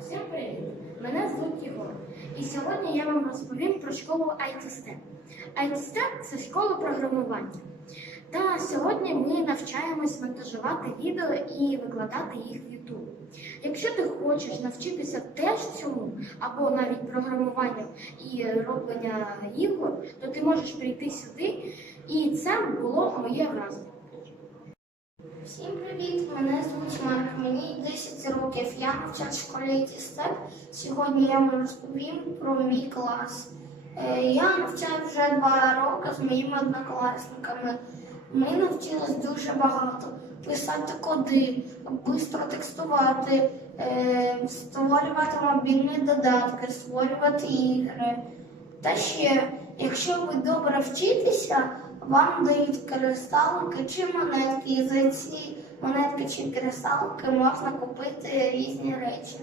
Всім привіт! Мене звуть Єгор. І сьогодні я вам розповім про школу ITSTEM. ITSTEM – це школа програмування. Та сьогодні ми навчаємось монтажувати відео і викладати їх в YouTube. Якщо ти хочеш навчитися теж цьому, або навіть програмуванню і роблення ігор, то ти можеш прийти сюди, і це було моє враження. Всім привіт! Мене звуть Марк. Мені 10 років. Я навчаюсь в школі Степ. Сьогодні я вам розповім про мій клас. Е, Я навчаю вже два роки з моїми однокласниками. Ми навчились дуже багато писати коди, швидко текстувати, е, створювати мобільні додатки, створювати ігри. Та ще, якщо ви добре вчитеся, вам дають кристалки чи монетки, і за ці монетки чи кристалки можна купити різні речі.